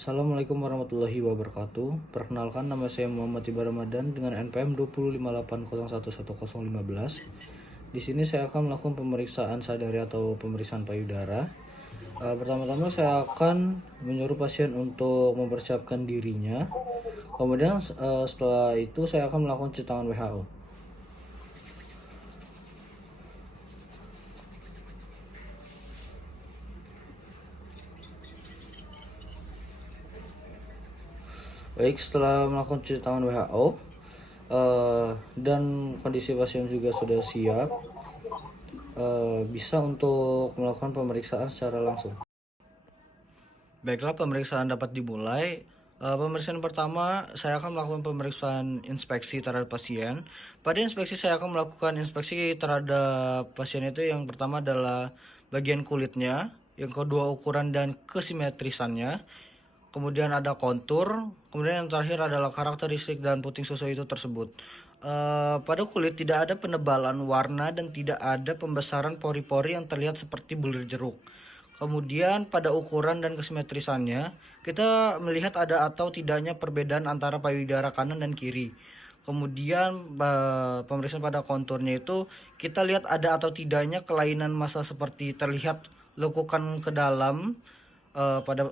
Assalamualaikum warahmatullahi wabarakatuh. Perkenalkan, nama saya Muhammad Tiba Ramadan dengan NPM 258011015. Di sini saya akan melakukan pemeriksaan sadari atau pemeriksaan payudara. Pertama-tama saya akan menyuruh pasien untuk mempersiapkan dirinya. Kemudian setelah itu saya akan melakukan cuci tangan WHO. Baik, setelah melakukan cuci tangan WHO dan kondisi pasien juga sudah siap, bisa untuk melakukan pemeriksaan secara langsung. Baiklah, pemeriksaan dapat dimulai. Pemeriksaan pertama, saya akan melakukan pemeriksaan inspeksi terhadap pasien. Pada inspeksi, saya akan melakukan inspeksi terhadap pasien itu. Yang pertama adalah bagian kulitnya, yang kedua ukuran dan kesimetrisannya, kemudian ada kontur, kemudian yang terakhir adalah karakteristik dan puting susu itu tersebut. Pada kulit tidak ada penebalan warna dan tidak ada pembesaran pori-pori yang terlihat seperti bulir jeruk. Kemudian pada ukuran dan kesimetrisannya, kita melihat ada atau tidaknya perbedaan antara payudara kanan dan kiri. Kemudian pemeriksaan pada konturnya itu kita lihat ada atau tidaknya kelainan massa seperti terlihat lekukan ke dalam pada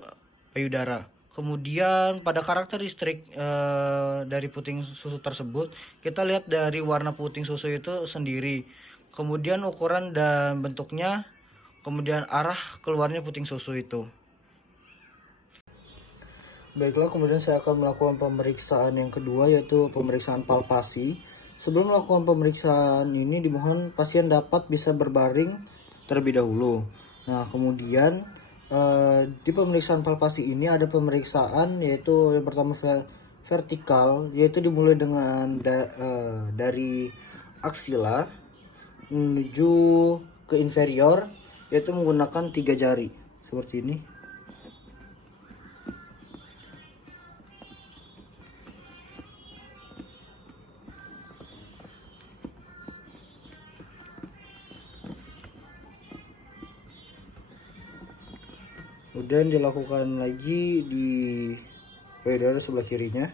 payudara. Kemudian pada karakteristik dari puting susu tersebut, kita lihat dari warna puting susu itu sendiri, kemudian ukuran dan bentuknya, kemudian arah keluarnya puting susu itu. Baiklah, kemudian saya akan melakukan pemeriksaan yang kedua, yaitu pemeriksaan palpasi. Sebelum melakukan pemeriksaan ini, dimohon pasien dapat bisa berbaring terlebih dahulu. Nah, kemudian di pemeriksaan palpasi ini ada pemeriksaan, yaitu yang pertama vertikal, yaitu dimulai dengan dari aksila menuju ke inferior, yaitu menggunakan 3 jari seperti ini. Kemudian dilakukan lagi di payudara sebelah kirinya.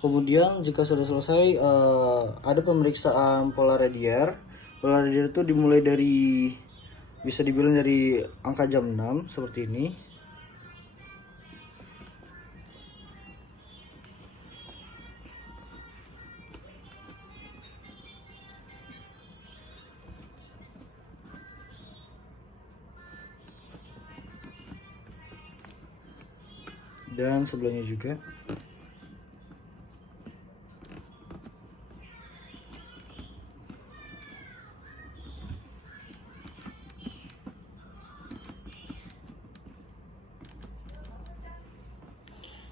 Kemudian jika sudah selesai, ada pemeriksaan pola radier. Pola radier itu dimulai dari, bisa dibilang dari angka jam 6 seperti ini. Dan sebelahnya juga.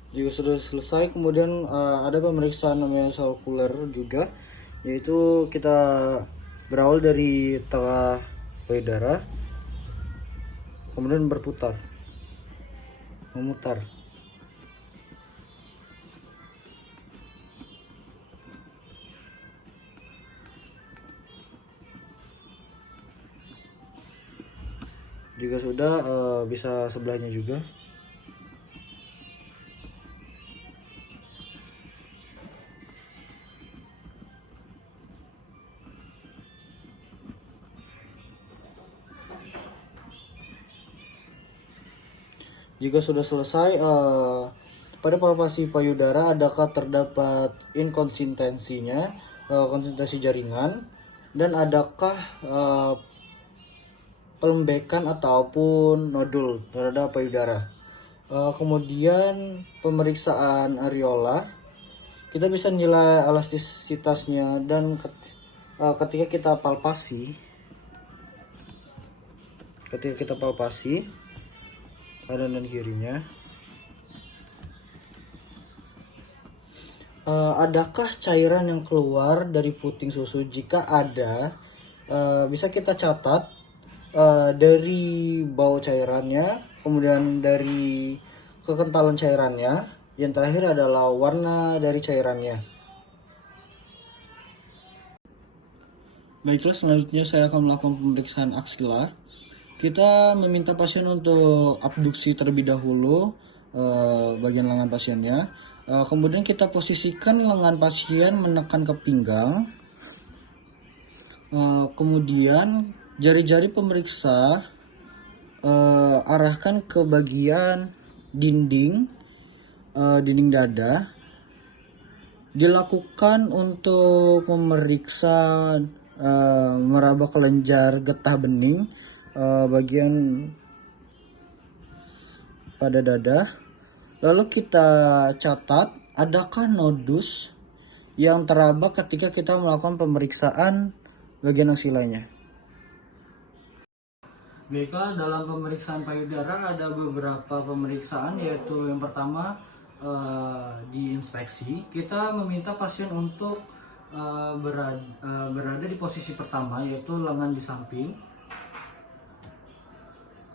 Jika sudah selesai, kemudian ada pemeriksaan namanya sekuler juga, yaitu kita berawal dari tengah payudara, kemudian memutar. Jika sudah, bisa sebelahnya juga. Jika sudah selesai, pada palpasi payudara adakah terdapat inkonsistensinya, konsistensi jaringan, dan adakah pelembekan ataupun nodul terhadap payudara. Kemudian pemeriksaan areola, kita bisa nilai elastisitasnya, dan ketika kita palpasi kanan dan kirinya, adakah cairan yang keluar dari puting susu? Jika ada, bisa kita catat dari bau cairannya, kemudian dari kekentalan cairannya, yang terakhir adalah warna dari cairannya. Baiklah, selanjutnya saya akan melakukan pemeriksaan aksila. Kita meminta pasien untuk abduksi terlebih dahulu bagian lengan pasiennya. Kemudian kita posisikan lengan pasien menekan ke pinggang. Kemudian jari-jari pemeriksa arahkan ke bagian dinding dada. Dilakukan untuk memeriksa meraba kelenjar getah bening bagian pada dada. Lalu kita catat adakah nodus yang teraba ketika kita melakukan pemeriksaan bagian aksilanya. Baiklah, dalam pemeriksaan payudara ada beberapa pemeriksaan, yaitu yang pertama di inspeksi. Kita meminta pasien untuk berada di posisi pertama, yaitu lengan di samping.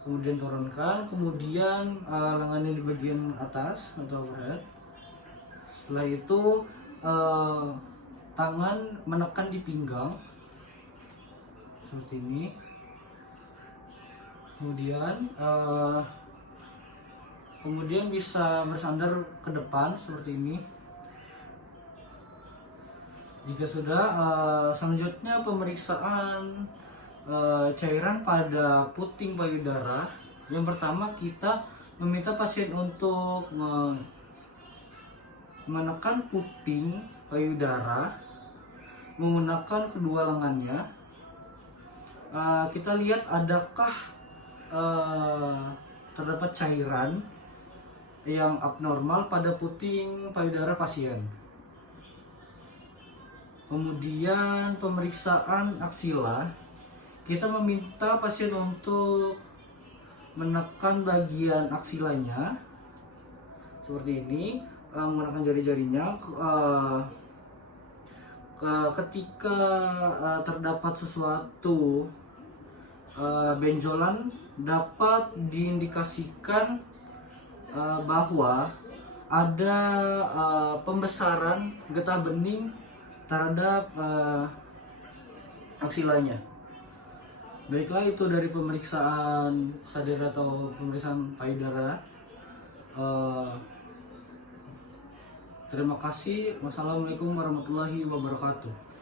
Kemudian turunkan, kemudian lengannya di bagian atas atau overhead. Setelah itu tangan menekan di pinggang seperti ini. Kemudian bisa bersandar ke depan seperti ini. Jika sudah, selanjutnya pemeriksaan cairan pada puting payudara. Yang pertama, kita meminta pasien untuk menekan puting payudara menggunakan kedua lengannya. Kita lihat adakah terdapat cairan yang abnormal pada puting payudara pasien. Kemudian pemeriksaan aksila, kita meminta pasien untuk menekan bagian aksilanya seperti ini, menggunakan jari-jarinya. Ketika terdapat sesuatu benjolan, dapat diindikasikan bahwa ada pembesaran getah bening terhadap aksilanya. Baiklah, itu dari pemeriksaan sadera atau pemeriksaan payudara. Terima kasih. Wassalamualaikum warahmatullahi wabarakatuh.